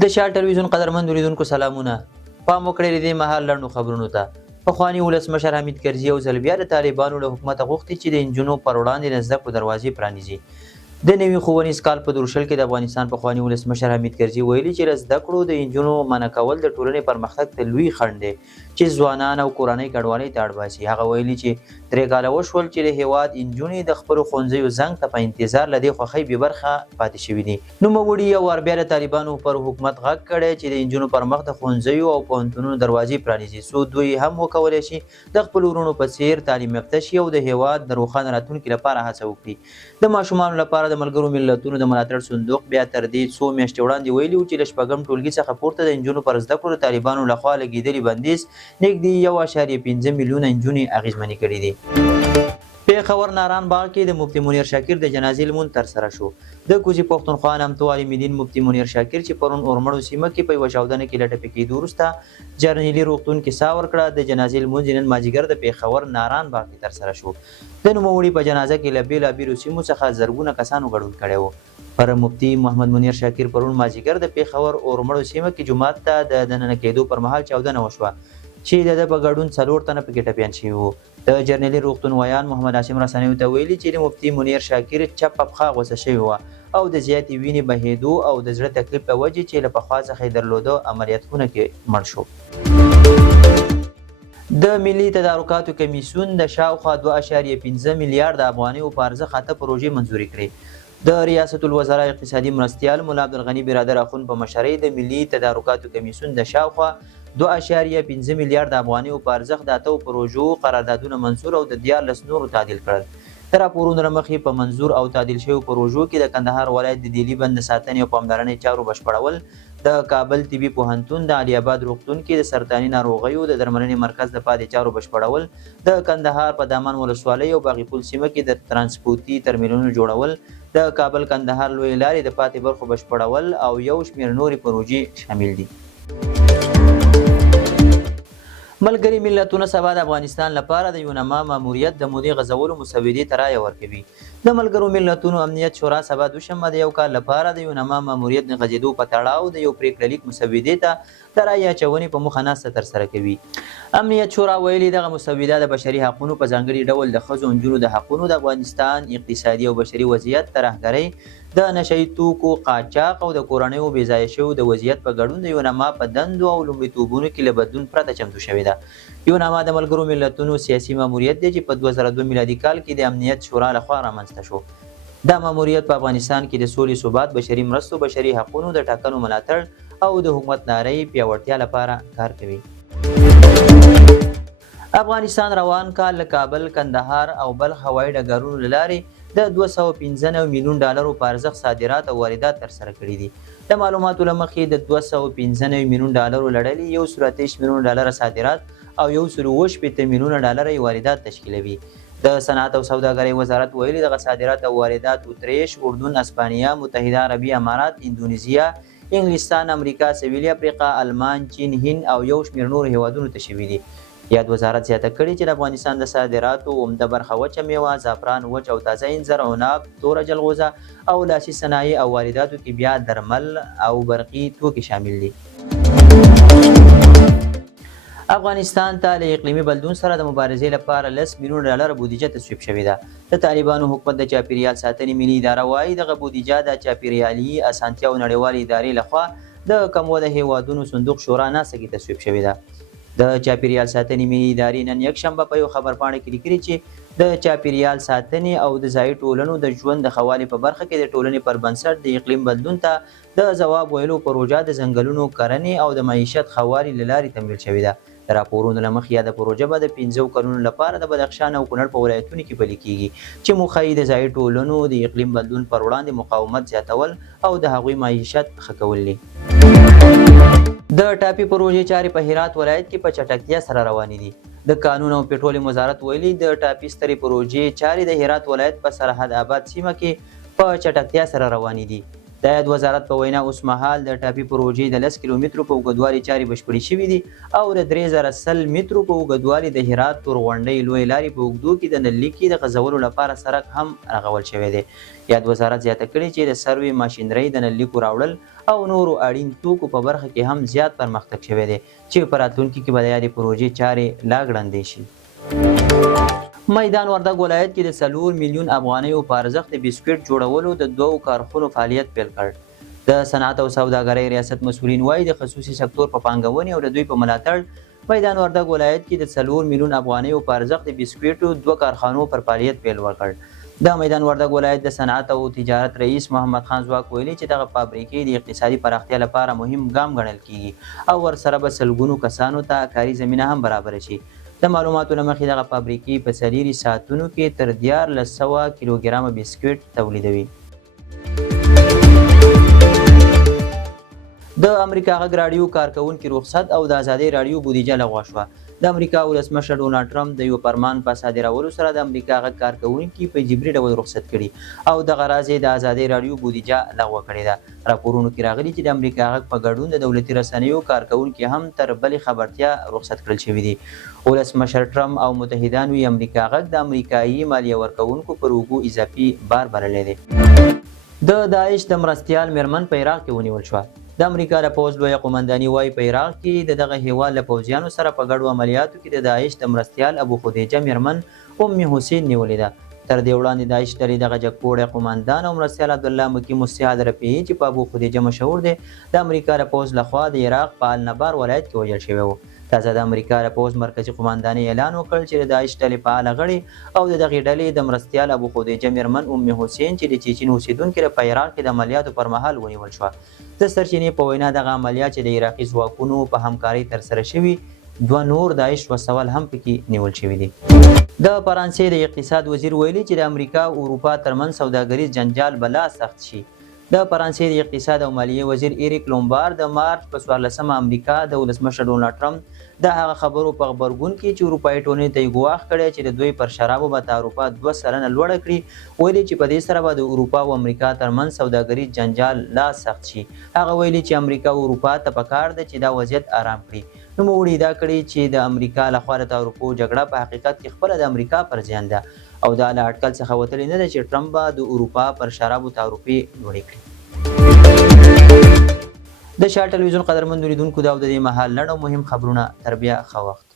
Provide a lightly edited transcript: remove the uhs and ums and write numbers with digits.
د شال ټلویزیون قدرمن اوریدونکو سلامونه. پام وکړئ د دې مهال لنډو خبرونو ته. پخواني ولسمشر حمید کرزي یو ځل بیا د طالبانو له حکومته غوښتي چې د نجونو پر وړاندې د زده کړو دروازې پرانیزي. د نوي ښوونیز کال په دورشل کې د افغانستان پخواني ولسمشر حمید کرزي ویلي چې له زده کړو د نجونو منع کول د ټولنې پرمختګ ته لوی خنډ دی چې ځوانان او کورنۍ کډوالۍ ته اړ باسي. هغه ویلي چې 3 کاله وشول چې د هیواد نجونې د خپلو ښوونځیو زنګ ته په انتظار له دې خوښۍ بې برخه پاتې شوي دي. نوموړي یو وار بیا د طالبانو پر حکومت غږ کړی چې د نجونو پر مخ د ښوونځیو او پوهنتونونو دروازې پرانیزي څو دوی هم وکولی شي د خپلو وروڼو په څیر تعلیم یافته شي او د هیواد د روښانه راتلونکي لپاره هڅه وکړي. د ماشومانو لپاره د ملګرو ملتونو د ملاتړ صندوق بیا تر دې څو میاشتې وړاندې ویلي و چې له شپږم ټولګي څخه پورته د نجونو پر زده کړو د طالبانو لخوا لګېدلي بندیز نږدې 1.5 میلیونه نجونې اغېزمنې کړي دي. پېښور ناران باغ کې د مفتي منیر شاکر د جنازې لمونځ ترسره شو. د کوزي پښتونخوا نامتو عالم دین مفتي منیر شاکر چې پرون اورمړو سیمه کې په یوه چاودنه کې له ټپي کېدو وروسته جرنیلي روغتون کې ساه ورکړه. د جنازې لمونځ نن مازدیګر د پېښور ناران باغ کې ترسره شو. د نوموړي په جنازه کې له بېلابېلو سیمو څخه زرګونه کسانو ګډون کړی و. پر مفتي محمد منیر شاکر پرون مازدیګر د پېښور اورمړو سیمه کې جومات ته د دننه کېدو پر مهال چاودنه وشوه چې د په ګډون 4 تنه پکې ټپیان شوي وو. د جرنیلي روغتون ویان محمد هاشم رسنیو ته ویلي چې د مفتي منیر شاکر چپه پښه غوڅه شوې وه او د زیاتې وینې بهېدو او د زړه تکلیف په وجې چې له پخوا څخه یې درلوده عملیات خونه کې مړ شو. د ملي تدارکاتو کمیسیون د شاوخوا 2.5 میلیارډ افغانیو په ارزښت 8 پروژې منظوري کړې. د ریاست الوزرا اقتصادي مرستیال مولا عبدالغني برادر اخون په مشرۍ د ملي تدارکاتو کمیسیون د شاوخوا 2.5 میلیارډ افغانیو په ارزښت د 8 پروژو قراردادونه منظور او د 14 نورو تعدیل کړل. د راپورونو له مخې په منظور او تعدیل شویو پروژو کې د کندهار ولایت د دیلي بند د ساتنې او پاملرنې چارو بشپړول، د کابل طبي پوهنتون د علي آباد روغتون کې د سرطاني ناروغیو د درملنې مرکز د پاتې چارو بشپړول، د کندهار په دامان ولسوالۍ او باغی پل سیمه کې د ترانسپورتي ترمینلونو جوړول، د کابل کندهار لوی لارې د پاتې برخو بشپړول او یو شمېر نورې پروژې شامل دي. ملګري ملتونه سبا د افغانستان لپاره د یونما ماموریت د مودې غځولو مسودې ته رایه ورکوي. د ملګرو ملتونو امنیت شورا سبا دوشنبه د 1 کال لپاره د یونما ماموریت د غځېدو په تړاو د یو پریکړه لیک مسودې ته د رایې اچونې په موخه ناسته ترسره کوي. امنیت شورا ویلي دغه مسوده د بشري حقونو په ځانګړي ډول د ښځو او نجونو د حقونو، د افغانستان اقتصادي او بشري وضعیت، ترهګرۍ، د نشهیي توکو قاچاق او د کورنیو بېځایه شویو د وضعیت په ګډون د یونما په دندو او لومړیتوبونو کې له بدلون پرته چمتو شوې ده. یونما د ملګرو ملتونو سیاسي ماموریت دی چې په 2002 میلادي کال کې د امنیت شورا لخوا رامنځته شو. دا ماموریت په افغانستان کې د سولې، ثبات، بشري مرستو، بشري حقونو د ټاکنو ملاتړ او د حکومتدارۍ پیاوړتیا لپاره کار کوي. افغانستان روان کال له کابل، کندهار او بلخ هوایي ډګرونو له لارې د 215 میلیون ډالرو په ارزښت صادرات او واردات ترسره کړي دي. د معلوماتو له مخې د 215 میلیون ډالرو لړلې 130 میلیون ډالر صادرات او 180 میلیون ډالر واردات تشکیلوي. د صنعت او سوداګرۍ وزارت ویلي دغه صادرات او واردات اتریش، اردن، اسپانیا، متحده عربي امارات، اندونیزیا، انګلستان، امریکا، سویلي افریقا، المان، چین، هند او یو شمېر نورو هیوادونو ته شوي دي. یاد وزارت زیاته کړې چې د افغانستان د صادراتو عمده برخه وچه میوه، زعفران، وچ او تازه انځر، عناب، توره جلغوزه او لاسي صنایع او وارداتو کې بیا درمل او برقي توکي شامل دي. افغانستان ته له اقلیمي بدلون سره د مبارزې لپاره 10 میلیون ډالر بودیجه تصویب شوې ده. د طالبانو حکومت د چاپیریال ساتنې ملي اداره وایي دغه بودیجه د چاپیریالي اسانتیاو نړیوالې ادارې لخوا د کم وده هیوادونو صندوق شورا ناسته کې تصویب شوې ده. د چاپیریال ساتنې ملي ادارې نن یکشنبه په یو خبرپاڼه کې لیکلي چې د چاپیریال ساتنې او د ځایي ټولنو د ژوند د ښه والي په برخه کې د ټولنې پر بنسټ د اقلیم بدلون ته د ځواب ویلو پروژه د ځنګلونو کرنې او د معیشت ښه والي له لارې تمویل شوې ده. د راپورونو له مخې یاده پروژه به د 15 کلونو لپاره د بدخشان او کونړ په ولایتونو کې پلي کیږي چې موخه یې د ځایي ټولنو د اقلیم بدلون پر وړاندې مقاومت زیاتول او د هغوی معیشت ښه کول دي. د ټاپي پروژې چارې په هرات ولایت کې په چټکتیا سره روانې دي. د قانون او پټرولیم وزارت ویلي د ټاپي سترې پروژې چارې د هرات ولایت په سرحد آباد سیمه کې په چټکتیا سره روانې دي. د عاید وزارت په وینا اوس مهال د ټاپي پروژې د 10 کیلومترو په اوږدوالي چارې بشپړې شوي دي او د 3000 مترو په اوږدوالي د هرات تور غونډۍ لوی لارې په اوږدو کې د نللیکي د غځولو لپاره سړک هم رغول شوی دی. یاد وزارت زیاته کړې چې د سروې ماشینرۍ د نللیکو راوړل او نورو اړین توکو په برخه کې هم زیات پرمختګ شوی دی چې په راتلونکي کې به د یادې پروژې چارې لا ګړندې شي. میدان وردګ ولایت کې د 4 میلیون افغانیو په ارزښت د بسکټ جوړولو د 2 کارخونو فعالیت پیل کړ. د صنعت او سوداګرۍ ریاست مسؤلین وایي د خصوصي سکتور په پانګونې او د دوی په ملاتړ میدان وردګ ولایت کې د 4 میلیون افغانیو په ارزښت د بسکټو 2 کارخانو پر فعالیت پیل وکړ. د میدان وردګ ولایت د صنعت او تجارت رئیس محمد خان ځواک ویلي چې دغه فابریکې د اقتصادي پراختیا لپاره مهم ګام ګڼل کیږي او ورسره به سلګونو کسانو ته کاري زمینه هم برابر شي. د معلوماتو له مخې دغه فابریکې په 4 ساعتونو کې تر 1400 کیلوګرامه بسکټ تولیدوي. د امریکا غږ راډیو کارکونکي رخصت او د ازادۍ راډیو بودیجه لغوه شوه. د امریکا ولسمشر ډونالډ ټرمپ د یو فرمان په صادرولو سره د امریکا غږ کارکونکي په جبري ډول رخصت کړي او دغه راز یې د ازادۍ راډیو بودیجه لغوه کړې ده. راپورونو کې راغلي چې د امریکا غږ په ګډون د دولتي رسنیو کارکونکي هم تر بلې خبرتیا رخصت کړل شوي دي. ولسمشر ټرمپ او متحدانو یې امریکا غږ د امریکایي مالیه ورکوونکو پر اوږو اضافي بار بللی دی. د داعش د مرستیال میرمن په عراق کې ونیول شوه. د امریکا د پوځ لویه قومنداني وایي په عراق کې د دغه هیواد له پوځیانو سره په ګډو عملیاتو کې د داعش د مرستیال ابو خدیجه میرمن ام حسین نیولې ده. تر دې وړاندې داعش ډلې دغه جګپوړی قومندان او مرستیال عبدالله مکي مسیحد رفیعي چې په ابو خدیجه مشهور دی د امریکا د پوځ لخوا د عراق په النبار ولایت کې وژل شوی و. تازه د امریکا د پوځ مرکزي قومندانۍ اعلان وکړ چې د داعش ډلې فعاله غړي او د دغې ډلې د مرستیال ابو خدیجه میرمن ام حسین چې د چیچن اوسیدونکي په عراق کې د عملیاتو پر مهال ونیول شوه. د سرچینې په وینا دغه عملیات چې د عراقي ځواکونو په همکارۍ ترسره شوي 2 نور داعش وسول هم پکې نیول شوي دي. د فرانسې د اقتصاد وزیر ویلي چې د امریکا او اروپا ترمنځ سوداګریز جنجال به لا سخت شي. د فرانسې د اقتصاد او مالیې وزیر ایریک لومبار د مارچ په 14 امریکا د ولسمشر ډونالډ ټرمپ د هغه خبرو په خبرګون کې چې اروپایي ټولنې ته یې ګواښ کړی چې د دوی پر شرابو به د اروپا 2 سلنه لوړه کړي، ویلي چې په دې سره به د اروپا او امریکا ترمنځ سوداګریز جنجال لا سخت شي. هغه ویلي چې امریکا او اروپا ته پکار ده چې دا وضعیت آرام کړي. نوموړي ادعا کړې چې د امریکا لخوا د اروپا جګړه په حقیقت کې خپله د امریکا پر زیان ده او دا له اټکل څخه وتلې نه ده چې ټرمپ به د اروپا پر شرابو تعرفې لوړې کړي. د شاه ټلویزیون قدرمن لیدونکو دا د دې مهال لنډ او مهم خبرونه تر بیا ښه وخت.